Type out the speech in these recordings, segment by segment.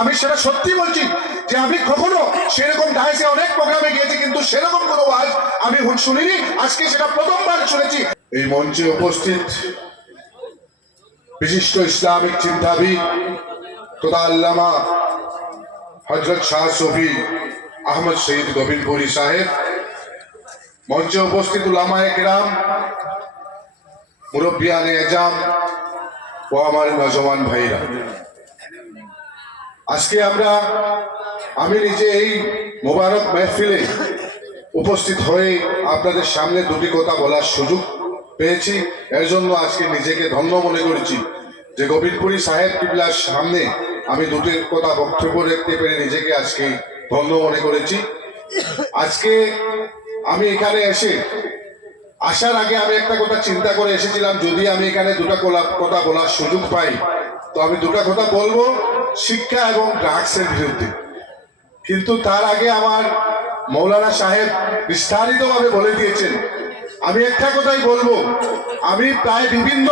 আমি সেটা সত্যি বলছি যে আমি কখনো সেরকম ডাইসে অনেক প্রোগ্রামে গিয়েছি, কিন্তু সেরকম কোনো ওয়াজ আমি শুনিনি। আজকে সেটা প্রথমবার শুনেছি। এই মঞ্চে উপস্থিত বিশিষ্ট ইসলামিক চিন্তাবিদ তথা আল্লামা হজরত শাহ সফি আহমদ শহীদ গোবিন্দপুরী সাহেব। মঞ্চে উপস্থিত উলামায়ে কেরাম মুরব্বিয়ানে এজাম ও আমার নজওয়ান ভাইরা। আজকে আমরা, আমি নিজে এই মোবারক মেহফিলে উপস্থিত হয়ে আপনাদের সামনে দুটি কথা বলার সুযোগ পেয়েছি। এর জন্য আজকে নিজেকে ধন্য মনে করেছি যে গোবিন্দপুরী সাহেব কিবলার সামনে আমি দুটি কথা বক্তব্য রাখতে পেরে নিজেকে আজকে ধন্য মনে করেছি। আজকে আমি এখানে এসে আসার আগে আমি একটা কথা চিন্তা করে এসেছিলাম, যদি আমি এখানে দুটা কথা বলার সুযোগ পাই তো আমি দুটা কথা বলব, শিক্ষা এবং ড্রাগসের বিরুদ্ধে। কিন্তু তার আগে আমার মৌলানা সাহেব বিস্তারিতভাবে বলে দিয়েছেন। আমি একটা কথাই বলব, আমি প্রায় বিভিন্ন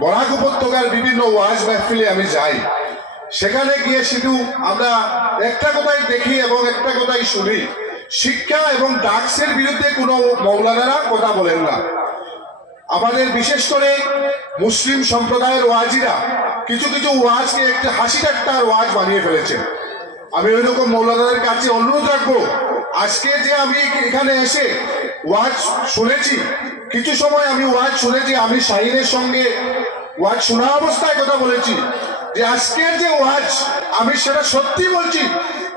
বরাক উপত্যকার বিভিন্ন ওয়াজ মাহফিলে আমি যাই। সেখানে গিয়ে শুধু আমরা একটা কথাই দেখি এবং একটা কথাই শুনি, শিক্ষা এবং ড্রাগসের বিরুদ্ধে কোনো মৌলানারা কথা বলেন না। আমাদের বিশেষ করে মুসলিম সম্প্রদায়ের ওয়াজিরা কিছু কিছু ওয়াজকে একটা হাসি ঠাট্টার ওয়াজ বানিয়ে ফেলেছেন। আমি ওই রকম মৌলানাদের কাছে অনুরোধ রাখব, আজকে যে আমি এখানে এসে ওয়াজ শুনেছি, কিছু সময় আমি ওয়াজ শুনেছি, আমি শাহিনের সঙ্গে ওয়াজ শোনা অবস্থায় কথা বলেছি যে আজকের যে ওয়াজ, আমি সেটা সত্যি বলছি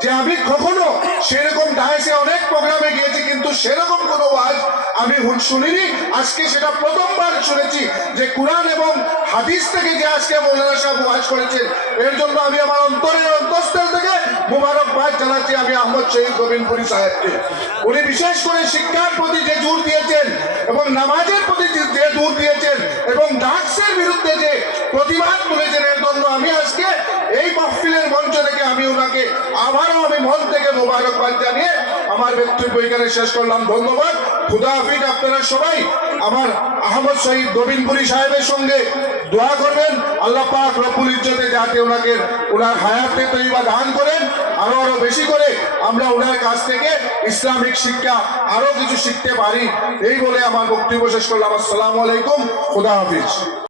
যে আমি কখনো সেরকম ডাইসে অনেক প্রোগ্রামে গিয়েছি, কিন্তু সেরকম কোনো ওয়াজ আমি শুনিনি। আজকে সেটা প্রথমবার শুনেছি যে কোরআন এবং হাদিস থেকে যে আজকে মৌলানা সাহেব ওয়াজ করেছেন, এর জন্য আমি আমার অন্তরের অন্তঃস্থল থেকে মুবারকবাদ জানাচ্ছি আমি আহমদ শহীদ গোবিন্দপুরি সাহেবকে। উনি বিশেষ করে শিক্ষার প্রতি যে জোর দিয়েছেন এবং নামাজের প্রতি যে যে জোর দিয়েছেন এবং ডাক্সের বিরুদ্ধে যে প্রতিবাদ তুলেছেন এর জন্য আমি আজকে এই মাহফিলের মঞ্চ থেকে আমি ওনাকে আবারও আমি মন থেকে মোবারকবাদ জানিয়ে আমার বক্তব্য এখানে শেষ করলাম। ধন্যবাদ। খুদা হাফিজ আপনারা সবাই আমার আহমদ শহীদ গোবিন্দপুরি সাহেবের সঙ্গে দোয়া করবেন। আল্লাহ পাক রব্বুল ইজ্জতে যাতে ওনাকে ওনার হায়াতে তৈবা দান করেন। আরও আরও বেশি করে আমরা ওনার কাছ থেকে ইসলামিক শিক্ষা আরও কিছু শিখতে পারি। এই বলে আমার বক্তব্য শেষ করলাম। আসসালামু আলাইকুম। খুদা হাফিজ।